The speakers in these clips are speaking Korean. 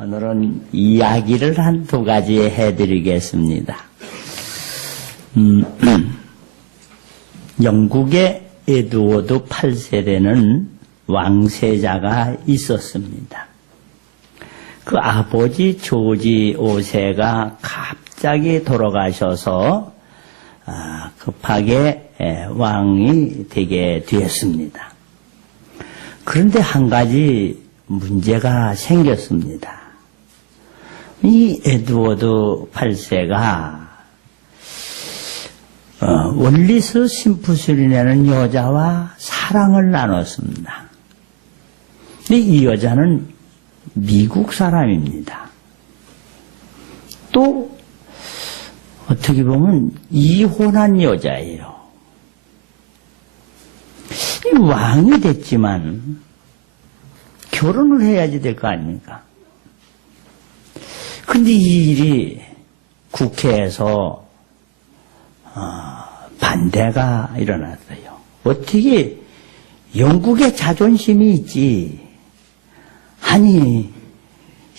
오늘은 이야기를 한 두 가지 해드리겠습니다. 영국의 에드워드 8세라는 왕세자가 있었습니다. 그 아버지 조지 5세가 갑자기 돌아가셔서 급하게 왕이 되게 되었습니다. 그런데 한 가지 문제가 생겼습니다. 이 에드워드 8세가 월리스 심프스라는 여자와 사랑을 나눴습니다. 근데 이 여자는 미국 사람입니다. 또 어떻게 보면 이혼한 여자예요. 이 왕이 됐지만 결혼을 해야지 될 거 아닙니까? 근데 이 일이 국회에서 반대가 일어났어요. 어떻게 영국의 자존심이 있지? 아니,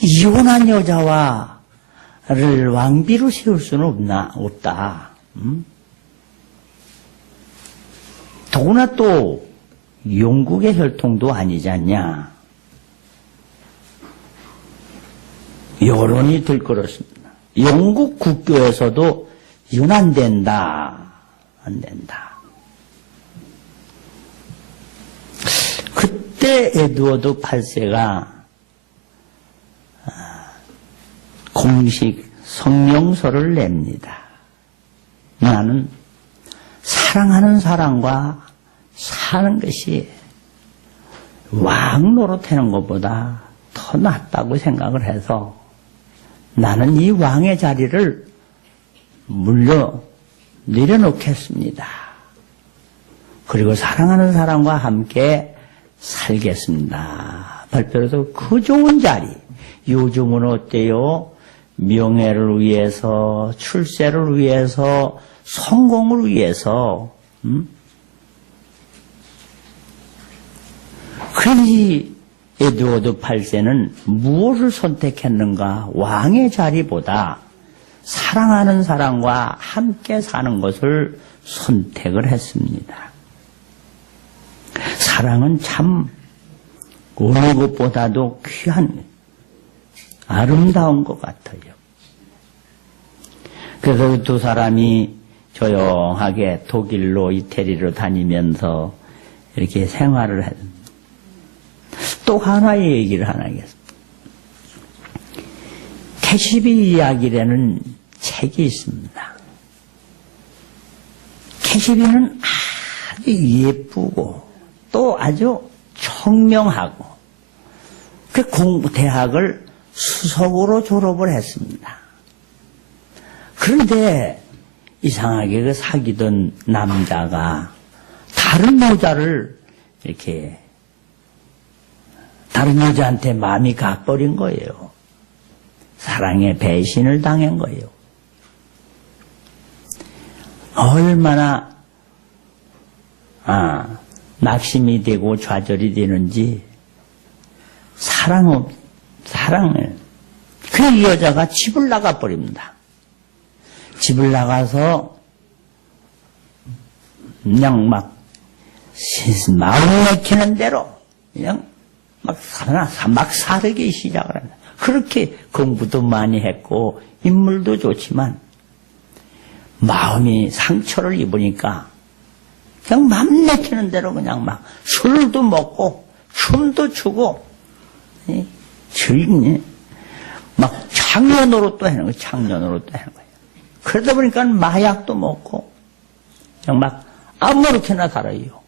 이혼한 여자와를 왕비로 세울 수는 없다. 더구나 또 영국의 혈통도 아니지 않냐. 여론이 들끓었습니다. 영국 국교에서도 이건 안 된다. 안 된다. 그때 에드워드 8세가 공식 성명서를 냅니다. 나는 사랑하는 사람과 사는 것이 왕 노릇하는 것보다 더 낫다고 생각을 해서 나는 이 왕의 자리를 내려놓겠습니다. 그리고 사랑하는 사람과 함께 살겠습니다. 발표해서 그 좋은 자리, 요즘은 어때요? 명예를 위해서, 출세를 위해서, 성공을 위해서, 그러니 에드워드 8세는 무엇을 선택했는가? 왕의 자리보다 사랑하는 사람과 함께 사는 것을 선택을 했습니다. 사랑은 참 어느 것보다도 귀한, 아름다운 것 같아요. 그래서 두 사람이 조용하게 독일로 이태리로 다니면서 이렇게 생활을 했습니다. 또 하나의 얘기를 하나 하겠습니다. 캐시비 이야기라는 책이 있습니다. 캐시비는 아주 예쁘고 또 아주 청명하고 그 대학을 수석으로 졸업을 했습니다. 그런데 이상하게 그 사귀던 남자가 다른 여자를 이렇게 다른 여자한테 마음이 가버린 거예요. 사랑에 배신을 당한 거예요. 얼마나 낙심이 되고 좌절이 되는지 사랑을 그 여자가 집을 나가버립니다. 집을 나가서 그냥 막 마음 내키는 대로 그냥 막 사르기 시작을 합니다. 그렇게 공부도 많이 했고 인물도 좋지만 마음이 상처를 입으니까 그냥 맘 내키는 대로 그냥 막 술도 먹고 춤도 추고 즐기니 막 창녀노릇도 하는 거예요. 창녀노릇도 하는 거예요. 그러다 보니까 마약도 먹고 그냥 막 아무렇게나 살아요.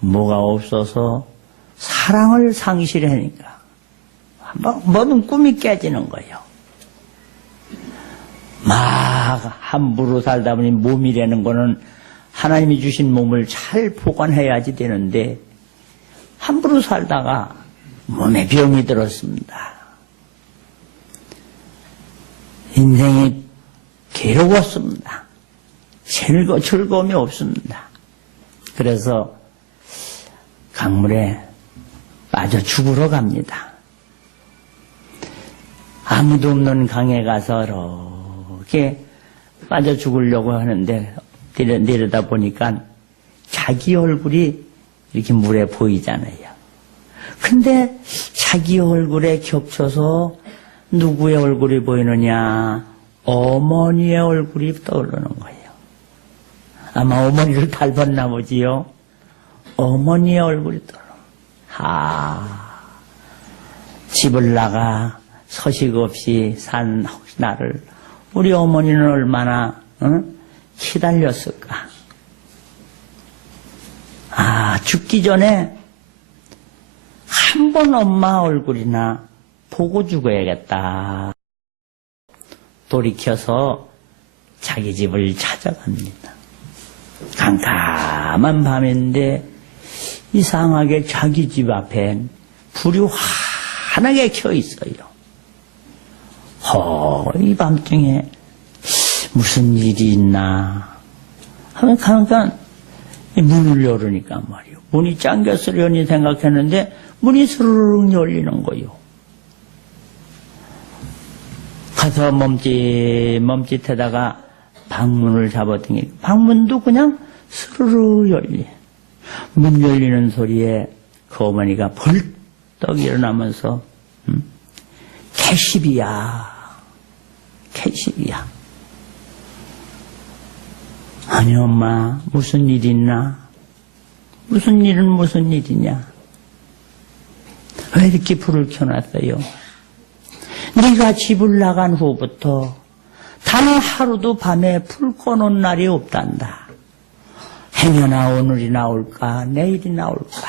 뭐가 없어서 사랑을 상실하니까 모든 꿈이 깨지는 거예요. 막 함부로 살다 보니 몸이라는 거는 하나님이 주신 몸을 잘 보관해야지 되는데 함부로 살다가 몸에 병이 들었습니다. 인생이 괴로웠습니다. 즐거움이 없습니다. 그래서 강물에 빠져 죽으러 갑니다. 아무도 없는 강에 가서 이렇게 빠져 죽으려고 하는데 내려다 보니까 자기 얼굴이 이렇게 물에 보이잖아요. 근데 자기 얼굴에 겹쳐서 누구의 얼굴이 보이느냐? 어머니의 얼굴이 떠오르는 거예요. 아마 어머니를 닮았나 보지요. 어머니의 얼굴이 떠오르는. 집을 나가 서식 없이 산 나를 우리 어머니는 얼마나 기다렸을까. 죽기 전에 한 번 엄마 얼굴이나 보고 죽어야겠다. 돌이켜서 자기 집을 찾아갑니다. 깜깜한 밤인데 이상하게 자기 집 앞엔 불이 환하게 켜 있어요. 이 밤중에 무슨 일이 있나 하면 가니까 문을 열으니까 말이요. 문이 잠겼으려니 생각했는데 문이 스르륵 열리는 거요. 가서 멈칫하다가 방문을 잡아당기니까 방문도 그냥 스르르 열리. 문 열리는 소리에 그 어머니가 벌떡 일어나면서 캐십이야. 아니 엄마 무슨 일 있나? 무슨 일이냐? 왜 이렇게 불을 켜놨어요? 네가 집을 나간 후부터 단 하루도 밤에 불 꺼놓은 날이 없단다. 행여나 오늘이 나올까 내일이 나올까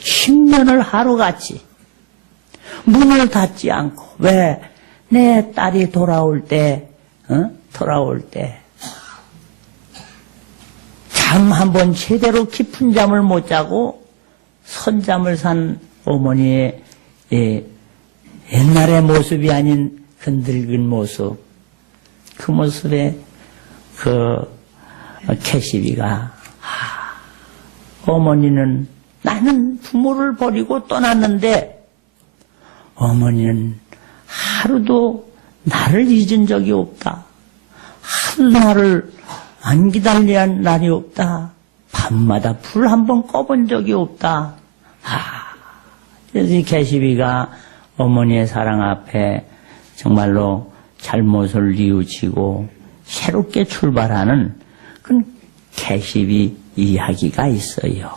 10년을 하루같이 문을 닫지 않고 왜 내 딸이 돌아올 때 잠 한번 제대로 깊은 잠을 못 자고 선잠을 산 어머니의 옛날의 모습이 아닌 그 늙은 모습, 그 모습에 그 캐시비가 어머니는 나는 부모를 버리고 떠났는데 어머니는 하루도 나를 잊은 적이 없다. 하루 나를 안 기다리는 날이 없다. 밤마다 불 한 번 꺼본 적이 없다. 그래서 이 캐시비가 어머니의 사랑 앞에 정말로 잘못을 뉘우치고 새롭게 출발하는 그런 캐시비 이야기가 있어요.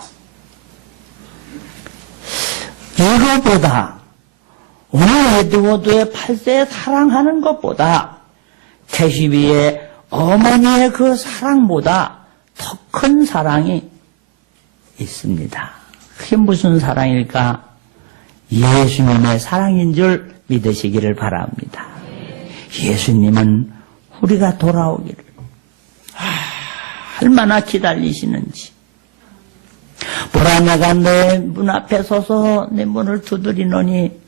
이거보다 오늘 에드워드의 8세 사랑하는 것보다 캐시비의 어머니의 그 사랑보다 더 큰 사랑이 있습니다. 그게 무슨 사랑일까? 예수님의 사랑인 줄 믿으시기를 바랍니다. 예수님은 우리가 돌아오기를 얼마나 기다리시는지. 보라냐가 내 문 앞에 서서 내 문을 두드리노니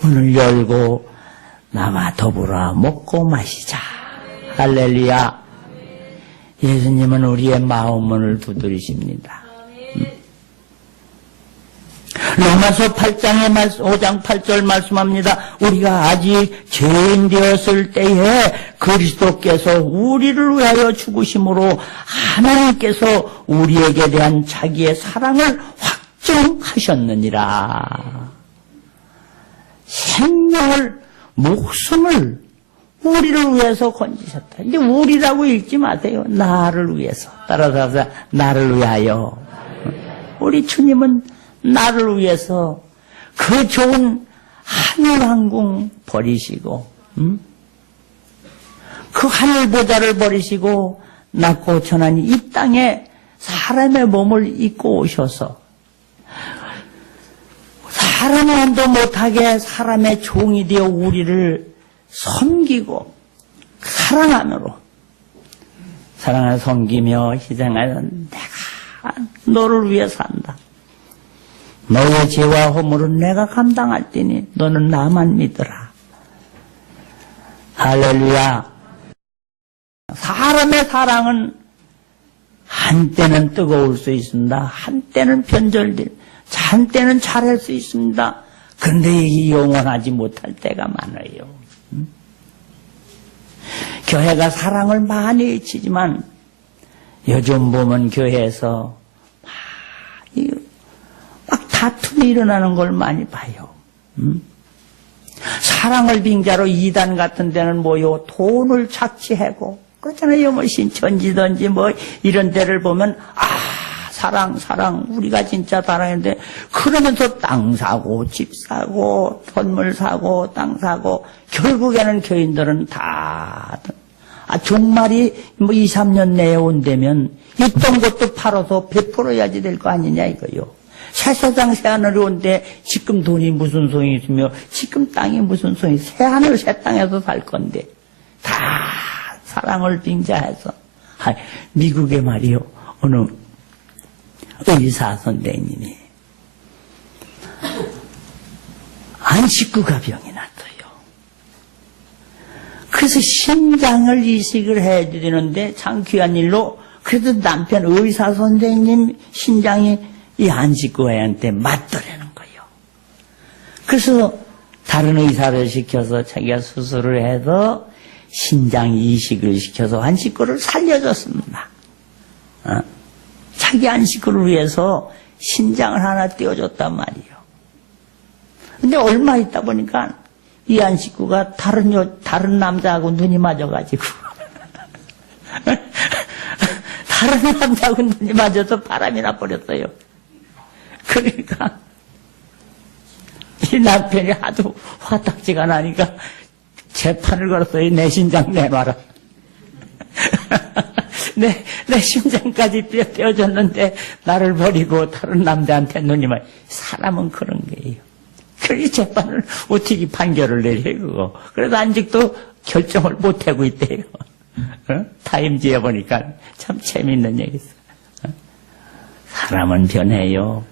문을 열고 나와 더불어 먹고 마시자. 할렐루야. 예수님은 우리의 마음문을 두드리십니다. 로마서 5장 8절 말씀합니다. 우리가 아직 죄인 되었을 때에 그리스도께서 우리를 위하여 죽으심으로 하나님께서 우리에게 대한 자기의 사랑을 확정하셨느니라. 생명을, 목숨을 우리를 위해서 건지셨다. 이제 우리라고 읽지 마세요. 나를 위해서. 따라서 하자. 나를 위하여. 우리 주님은 나를 위해서 그 좋은 하늘왕궁 버리시고 그 하늘보좌를 버리시고 낮고 천한 이 땅에 사람의 몸을 입고 오셔서 사람만도 못하게 사람의 종이 되어 우리를 섬기고 사랑함으로 사랑을 섬기며 희생하여 내가 너를 위해 산다. 너의 죄와 허물은 내가 감당할 테니 너는 나만 믿어라. 할렐루야. 사람의 사랑은 한때는 뜨거울 수 있습니다. 한때는 변절될, 한때는 잘할 수 있습니다. 그런데 이게 영원하지 못할 때가 많아요. 교회가 사랑을 많이 외치지만 요즘 보면 교회에서 막 다툼이 일어나는 걸 많이 봐요. 사랑을 빙자로 이단 같은 데는 뭐요 돈을 착취하고 그렇잖아요. 뭐 신천지든지 뭐 이런 데를 보면 사랑 우리가 진짜 사랑했는데 그러면서 땅 사고 집 사고 선물 사고 땅 사고 결국에는 교인들은 다 종말이 뭐 2, 3년 내에 온다면 있던 것도 팔아서 베풀어야지 될 거 아니냐 이거요. 새 세상 새 하늘이 온데 지금 돈이 무슨 소용이 있으며 지금 땅이 무슨 소용이 새 하늘 새 땅에서 살 건데 다 사랑을 빙자해서 미국에 말이요 어느 의사 선생님이 안식구가 병이 났어요. 그래서 심장을 이식을 해야 되는데 참 귀한 일로 그래도 남편 의사 선생님 심장이 이 안식구애한테 맞더라는 거예요. 그래서 다른 의사를 시켜서 자기가 수술을 해서 심장 이식을 시켜서 안식구를 살려줬습니다. 자기 안식구를 위해서 심장을 하나 띄워줬단 말이에요. 근데 얼마 있다 보니까 이 안식구가 다른 남자하고 눈이 맞아가지고 다른 남자하고 눈이 맞아서 바람이 나버렸어요. 그러니까 이 남편이 하도 화딱지가 나니까 재판을 걸었어요. 내 심장 내놔라. 내 심장까지 떼어줬는데 나를 버리고 다른 남자한테 눈이 맞. 사람은 그런 거예요. 그렇게 재판을 어떻게 판결을 내려요 그거. 그래도 아직도 결정을 못하고 있대요. 타임지에 보니까 참 재밌는 얘기 있어요. 사람은 변해요.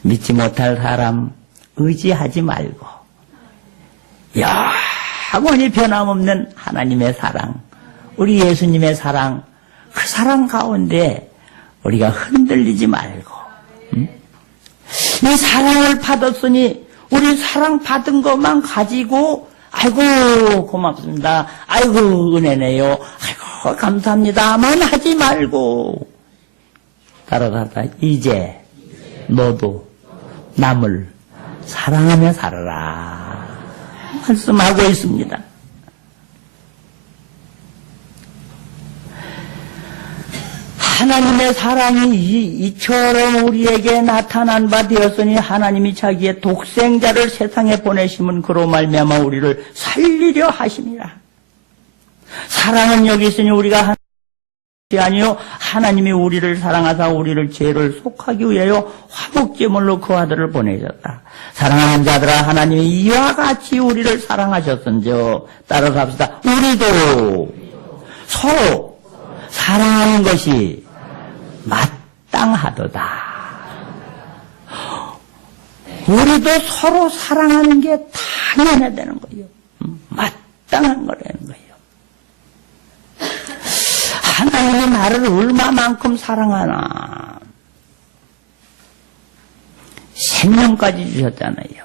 믿지 못할 사람 의지하지 말고 영원히 변함없는 하나님의 사랑, 우리 예수님의 사랑, 그 사랑 가운데 우리가 흔들리지 말고 이 사랑을 받았으니 우리 사랑 받은 것만 가지고 아이고 고맙습니다, 아이고 은혜네요, 아이고 감사합니다만 하지 말고 따라가다 이제 너도 남을 사랑하며 살아라 말씀하고 있습니다. 하나님의 사랑이 이처럼 우리에게 나타난 바 되었으니 하나님이 자기의 독생자를 세상에 보내심은 그로 말미암아 우리를 살리려 하심이라. 사랑은 여기 있으니 우리가 하나님이 아니요 하나님이 우리를 사랑하사 우리를 죄를 속하기 위하여 화목제물로 그 아들을 보내셨다. 사랑하는 자들아 하나님이 이와 같이 우리를 사랑하셨은저 따라서 합시다. 우리도 서로 사랑하는 것이 마땅하도다. 우리도 서로 사랑하는 게 당연해야 되는 거예요. 마땅한 거라는 거예요. 하나님이 나를 얼마만큼 사랑하나. 생명까지 주셨잖아요.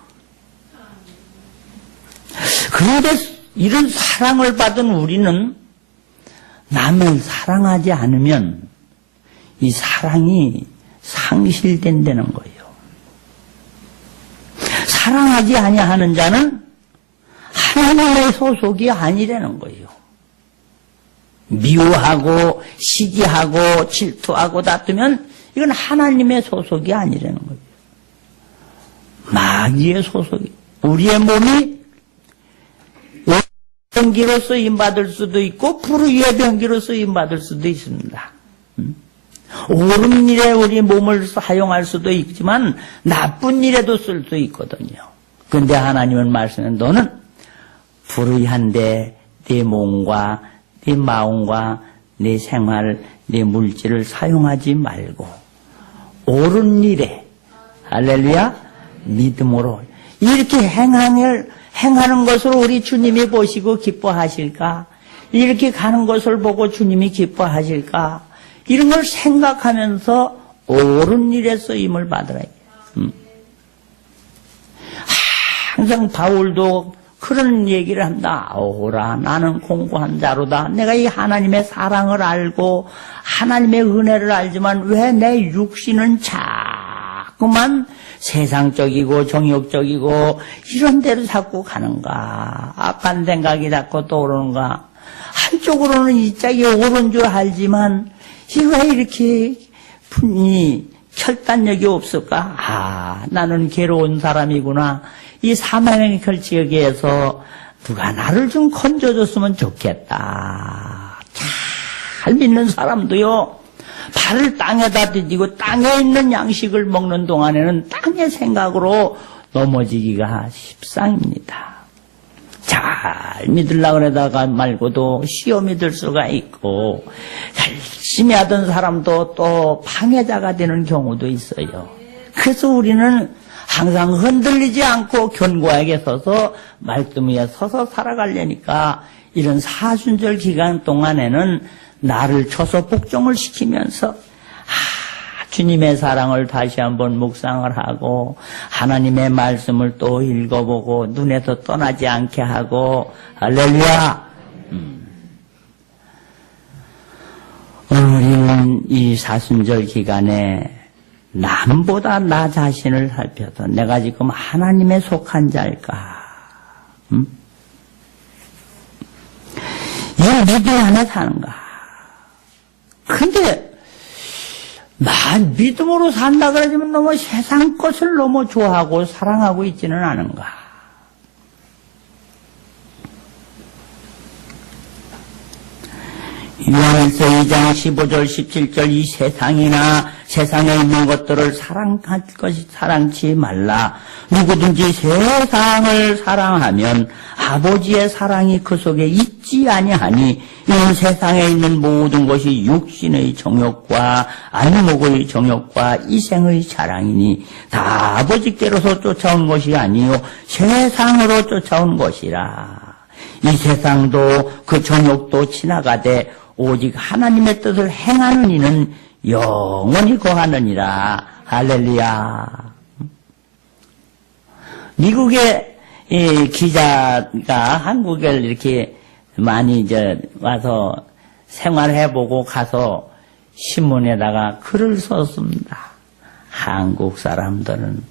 그런데 이런 사랑을 받은 우리는 남을 사랑하지 않으면 이 사랑이 상실된다는 거예요. 사랑하지 아니하는 자는 하나님의 소속이 아니라는 거예요. 미워하고 시기하고 질투하고 다투면 이건 하나님의 소속이 아니라는 거예요. 마귀의 소속이. 우리의 몸이 병기로 쓰임받을 수도 있고 불의의 병기로 쓰임받을 수도 있습니다. 옳은 일에 우리 몸을 사용할 수도 있지만 나쁜 일에도 쓸 수 있거든요. 그런데 하나님은 말씀은 너는 불의한데 네 몸과 네 마음과 네 생활, 네 물질을 사용하지 말고 옳은 일에 할렐루야 믿음으로 이렇게 행하는 것을 우리 주님이 보시고 기뻐하실까? 이렇게 가는 것을 보고 주님이 기뻐하실까? 이런 걸 생각하면서 옳은 일에 쓰임을 받으라. 항상 바울도 그런 얘기를 한다. 오라, 나는 공고한 자로다. 내가 이 하나님의 사랑을 알고 하나님의 은혜를 알지만 왜 내 육신은 자꾸만 세상적이고 정욕적이고 이런 데로 자꾸 가는가. 악한 생각이 자꾸 떠오르는가. 한쪽으로는 이 짝이 옳은 줄 알지만 왜 이렇게 분이 결단력이 없을까? 아, 나는 괴로운 사람이구나. 이 사망의 결지역에서 누가 나를 좀 건져줬으면 좋겠다. 잘 믿는 사람도요, 발을 땅에다 디디고 땅에 있는 양식을 먹는 동안에는 땅의 생각으로 넘어지기가 십상입니다. 잘 믿으려고 그러다가 말고도 시험이 들 수가 있고, 열심히 하던 사람도 또 방해자가 되는 경우도 있어요. 그래서 우리는 항상 흔들리지 않고 견고하게 서서 말씀 위에 서서 살아가려니까 이런 사순절 기간 동안에는 나를 쳐서 복종을 시키면서 주님의 사랑을 다시 한번 묵상을 하고 하나님의 말씀을 또 읽어보고 눈에서 떠나지 않게 하고 할렐루야. 우리는 이 사순절 기간에 남보다 나 자신을 살펴서 내가 지금 하나님에 속한 자일까? 이 믿음 안에 사는가? 근데 난 믿음으로 산다 그러지만 너무 세상 것을 너무 좋아하고 사랑하고 있지는 않은가? 요한일서 2장 15절 17절 이 세상에 있는 것들을 사랑할 것이 사랑치 말라. 누구든지 세상을 사랑하면 아버지의 사랑이 그 속에 있지 아니하니 이는 세상에 있는 모든 것이 육신의 정욕과 안목의 정욕과 이생의 자랑이니 다 아버지께로서 쫓아온 것이 아니요 세상으로 쫓아온 것이라. 이 세상도 그 정욕도 지나가되 오직 하나님의 뜻을 행하는 이는 영원히 거하느니라. 할렐루야. 미국의 기자가 한국에 이렇게 많이 와서 생활해보고 가서 신문에다가 글을 썼습니다. 한국 사람들은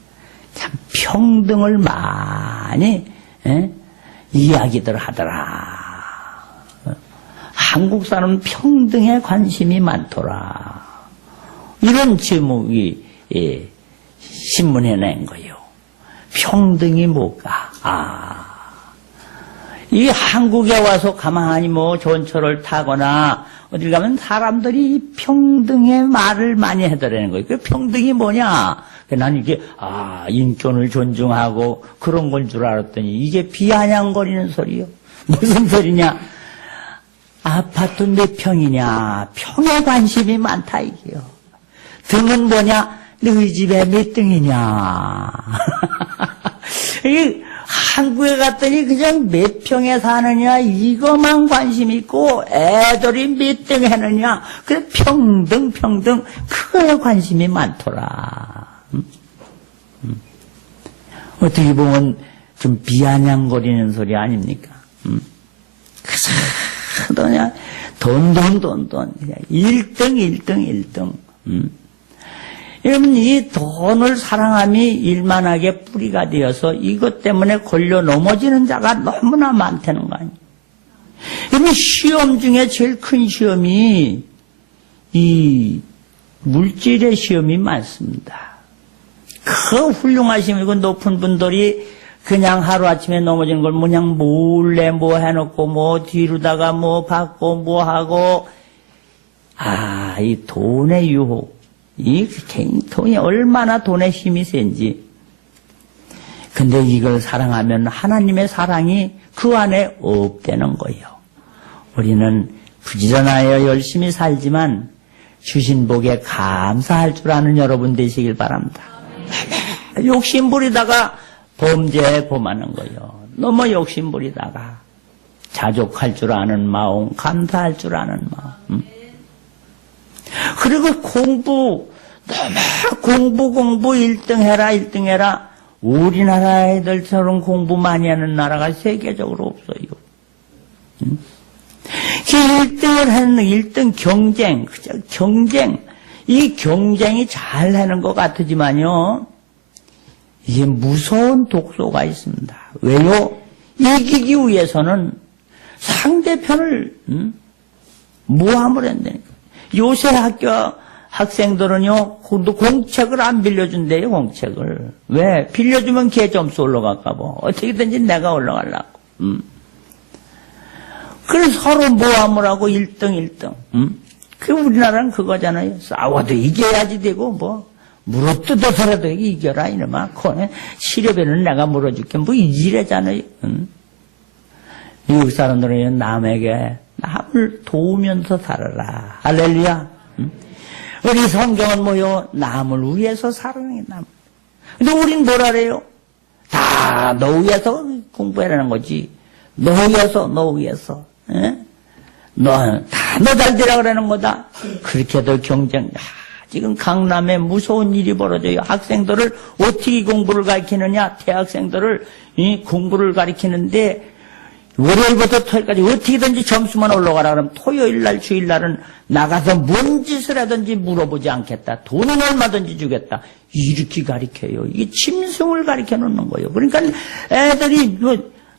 참 평등을 많이 이야기들 하더라. 한국 사람은 평등에 관심이 많더라. 이런 제목이 신문에 낸 거예요. 평등이 뭘까? 이 한국에 와서 가만히 전철을 타거나 어딜 가면 사람들이 평등의 말을 많이 해더라는 거예요. 그 평등이 뭐냐? 난 이게 인권을 존중하고 그런 건 줄 알았더니 이게 비아냥거리는 소리요. 무슨 소리냐? 아파트 몇 평이냐? 평에 관심이 많다 이게요. 등은 뭐냐? 너희 집에 몇 등이냐? 이 한국에 갔더니 그냥 몇 평에 사느냐 이것만 관심 있고 애들이 몇 등 하느냐 그래 평등 그거에 관심이 많더라. 어떻게 보면 좀 비아냥거리는 소리 아닙니까? 그래서 그냥 돈 그냥 1등. 여러분 이 돈을 사랑함이 일만하게 뿌리가 되어서 이것 때문에 걸려 넘어지는 자가 너무나 많다는 거 아니에요. 여러분 시험 중에 제일 큰 시험이 이 물질의 시험이 많습니다. 그 훌륭하신 이고 높은 분들이 그냥 하루아침에 넘어지는 걸 그냥 몰래 해놓고 뒤로다가 받고 하고 이 돈의 유혹 이 돈이 얼마나 돈의 힘이 센지. 근데 이걸 사랑하면 하나님의 사랑이 그 안에 없다는 거예요. 우리는 부지런하여 열심히 살지만 주신 복에 감사할 줄 아는 여러분 되시길 바랍니다. 욕심부리다가 범죄에 범하는 거예요. 너무 욕심부리다가 자족할 줄 아는 마음, 감사할 줄 아는 마음. 그리고 공부 1등 해라. 우리나라 애들처럼 공부 많이 하는 나라가 세계적으로 없어요. 1등을 하는 1등 경쟁, 그죠? 경쟁. 이 경쟁이 잘 하는 것 같으지만요, 이게 무서운 독소가 있습니다. 왜요? 이기기 위해서는 상대편을 모함을 한다니까. 요새 학생들은요, 공책을 안 빌려준대요, 공책을. 왜? 빌려주면 걔 점수 올라갈까 봐. 어떻게든지 내가 올라가려고. 그래서 서로 모함을 하고 1등. 그 우리나라는 그거잖아요. 싸워도 이겨야지 되고, 뭐, 물어뜯어서라도 이겨라, 이놈아. 코네 시렵에는 내가 물어줄게. 뭐, 이지래잖아요. 미국 사람들은 남에게 남을 도우면서 살아라. 할렐루야. 우리 성경은 뭐요? 남을 위해서 살아는 게 남. 근데 우린 뭐라 그래요? 다 너 위해서 공부해라는 거지. 너 위해서. 예? 너 잘 되라 그러는 거다. 그렇게도 경쟁. 지금 강남에 무서운 일이 벌어져요. 학생들을 어떻게 공부를 가르치느냐? 대학생들을 공부를 가르치는데 월요일부터 토요일까지 어떻게든지 점수만 올라가라 그러면 토요일날 주일날은 나가서 뭔 짓을 하든지 물어보지 않겠다. 돈은 얼마든지 주겠다. 이렇게 가르쳐요. 이게 짐승을 가르쳐 놓는 거예요. 그러니까 애들이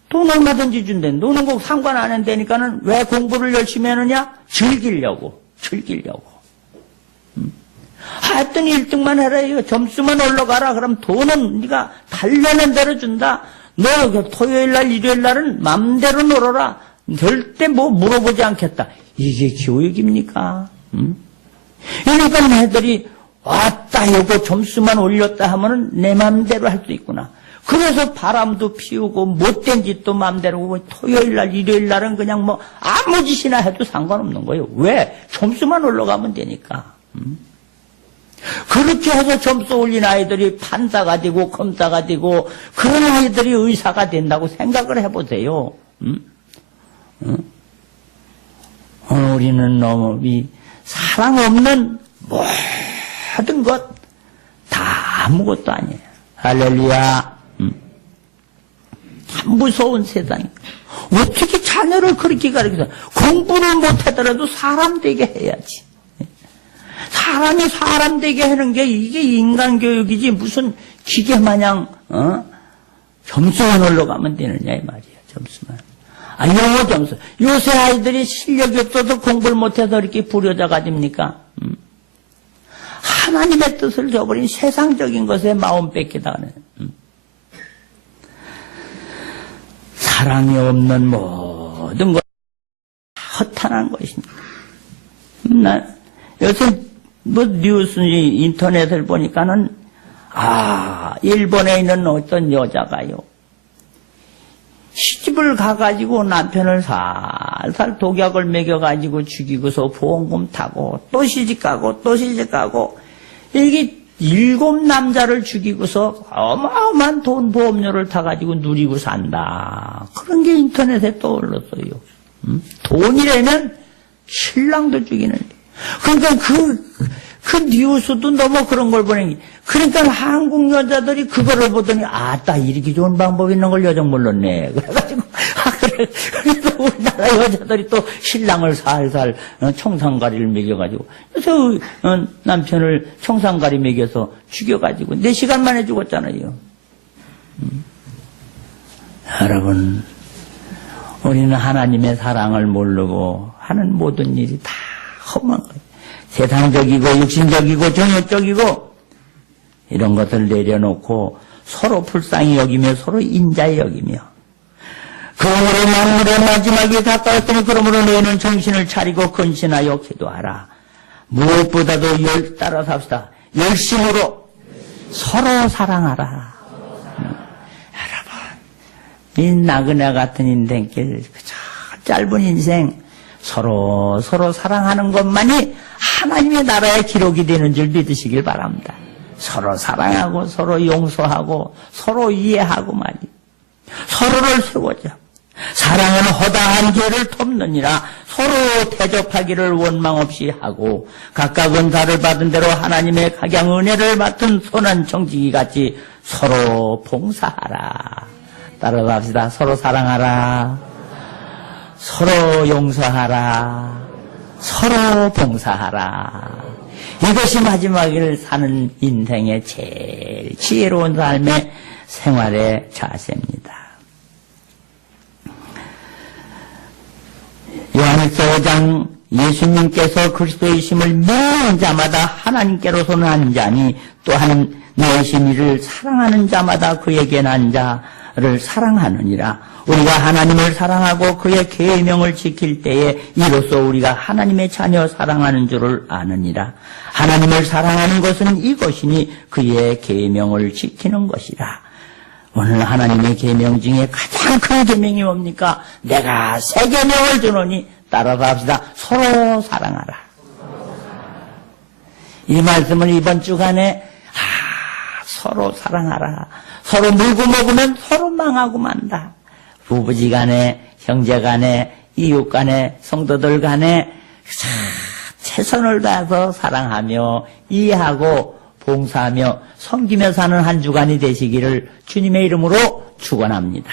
돈 얼마든지 준대. 노는 거 상관 안 한다니까는 왜 공부를 열심히 하느냐? 즐기려고. 하여튼 1등만 해라. 점수만 올라가라. 그럼 돈은 네가 달려는 대로 준다. 너 토요일날 일요일날은 맘대로 놀아라. 절대 뭐 물어보지 않겠다. 이게 교육입니까? 그러니까 애들이 왔다 이거 점수만 올렸다 하면은 내 맘대로 할 수 있구나. 그래서 바람도 피우고 못된 짓도 맘대로 하고 토요일날 일요일날은 그냥 뭐 아무 짓이나 해도 상관없는 거예요. 왜? 점수만 올라가면 되니까. 그렇게 해서 점수 올린 아이들이 판사가 되고 검사가 되고 그런 아이들이 의사가 된다고 생각을 해보세요. 우리는 너무 사랑 없는 모든 것 다 아무것도 아니에요. 할렐루야. 참 무서운 세상이에요. 어떻게 자녀를 그렇게 가르쳐서 공부를 못하더라도 사람 되게 해야지. 사람이 사람 되게 하는 게 이게 인간 교육이지 무슨 기계 마냥 점수만 올라가면 되느냐 이 말이야. 점수만. 영어 점수. 요새 아이들이 실력이 없어서 공부를 못해서 이렇게 불효자 가집니까? 하나님의 뜻을 저버린 세상적인 것에 마음 뺏기다 하는. 사랑이 없는 모든 것 허탄한 것입니다. 요새 뉴스 인터넷을 보니까는 일본에 있는 어떤 여자가요 시집을 가가지고 남편을 살살 독약을 먹여가지고 죽이고서 보험금 타고 또 시집가고 이게 7 남자를 죽이고서 어마어마한 돈 보험료를 타가지고 누리고 산다. 그런 게 인터넷에 떠올랐어요. 돈이라면 신랑도 죽이는데. 그러니까 그 뉴스도 너무 그런 걸 보내니. 그러니까 한국 여자들이 그거를 보더니, 딱 이렇게 좋은 방법이 있는 걸 여정 몰랐네. 그래가지고, 그래서 우리나라 여자들이 또 신랑을 살살 청산가리를 먹여가지고, 그래서 남편을 청산가리 먹여서 죽여가지고, 4시간 만에 죽었잖아요. 여러분, 우리는 하나님의 사랑을 모르고 하는 모든 일이 다 험한 거예요. 세상적이고 육신적이고 정욕적이고 이런 것을 내려놓고 서로 불쌍히 여기며 서로 인자히 여기며 그러므로 만물의 마지막이 가까웠으니 그러므로 너희는 정신을 차리고 근신하여 기도하라. 무엇보다도 따라 삽시다. 열심으로 서로 사랑하라. 여러분, 이 나그네 같은 인생길, 짧은 인생 서로 사랑하는 것만이 하나님의 나라의 기록이 되는 줄 믿으시길 바랍니다. 서로 사랑하고 서로 용서하고 서로 이해하고 말이에요. 서로를 세우자. 사랑은 허다한 죄를 돕느니라. 서로 대접하기를 원망 없이 하고 각각 은사를 받은 대로 하나님의 각양 은혜를 맡은 선한 청지기 같이 서로 봉사하라. 따라서 합시다. 서로 사랑하라. 서로 용서하라. 서로 봉사하라. 이것이 마지막을 사는 인생의 제일 지혜로운 삶의 생활의 자세입니다. 요한일서 5장 예수님께서 그리스도이심을 믿는 자마다 하나님께로서는 한 자니 또한 내신 이를 사랑하는 자마다 그에게 난 자를 사랑하느니라. 우리가 하나님을 사랑하고 그의 계명을 지킬 때에 이로써 우리가 하나님의 자녀 사랑하는 줄을 아느니라. 하나님을 사랑하는 것은 이것이니 그의 계명을 지키는 것이라. 오늘 하나님의 계명 중에 가장 큰 계명이 뭡니까? 내가 새 계명을 주노니 따라서 합시다. 서로 사랑하라. 이 말씀을 이번 주간에 서로 사랑하라. 서로 물고 먹으면 서로 망하고 만다. 부부지간에, 형제간에, 이웃간에, 성도들 간에 최선을 다해서 사랑하며 이해하고 봉사하며 섬기며 사는 한 주간이 되시기를 주님의 이름으로 축원합니다.